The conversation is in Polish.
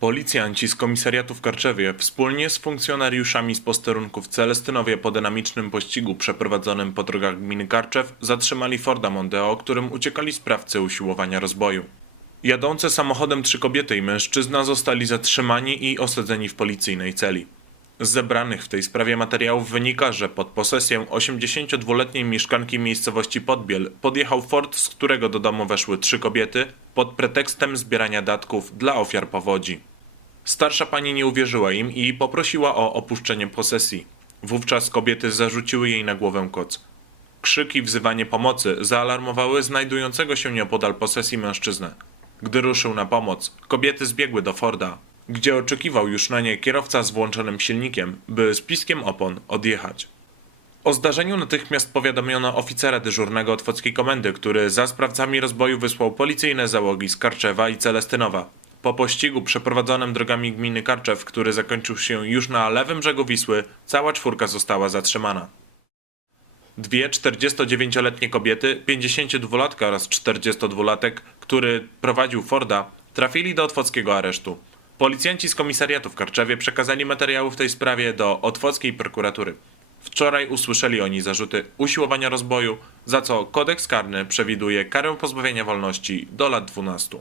Policjanci z komisariatu w Karczewie wspólnie z funkcjonariuszami z posterunku w Celestynowie po dynamicznym pościgu przeprowadzonym po drogach gminy Karczew zatrzymali Forda Mondeo, którym uciekali sprawcy usiłowania rozboju. Jadące samochodem trzy kobiety i mężczyzna zostali zatrzymani i osadzeni w policyjnej celi. Z zebranych w tej sprawie materiałów wynika, że pod posesję 82-letniej mieszkanki miejscowości Podbiel podjechał Ford, z którego do domu weszły trzy kobiety pod pretekstem zbierania datków dla ofiar powodzi. Starsza pani nie uwierzyła im i poprosiła o opuszczenie posesji. Wówczas kobiety zarzuciły jej na głowę koc. Krzyki wzywanie pomocy zaalarmowały znajdującego się nieopodal posesji mężczyznę. Gdy ruszył na pomoc, kobiety zbiegły do Forda, gdzie oczekiwał już na nie kierowca z włączonym silnikiem, by z piskiem opon odjechać. O zdarzeniu natychmiast powiadomiono oficera dyżurnego Otwockiej Komendy, który za sprawcami rozboju wysłał policyjne załogi z Karczewa i Celestynowa. Po pościgu przeprowadzonym drogami gminy Karczew, który zakończył się już na lewym brzegu Wisły, cała czwórka została zatrzymana. Dwie 49-letnie kobiety, 52-latka oraz 42-latek, który prowadził Forda, trafili do otwockiego aresztu. Policjanci z komisariatu w Karczewie przekazali materiały w tej sprawie do otwockiej prokuratury. Wczoraj usłyszeli oni zarzuty usiłowania rozboju, za co kodeks karny przewiduje karę pozbawienia wolności do lat 12.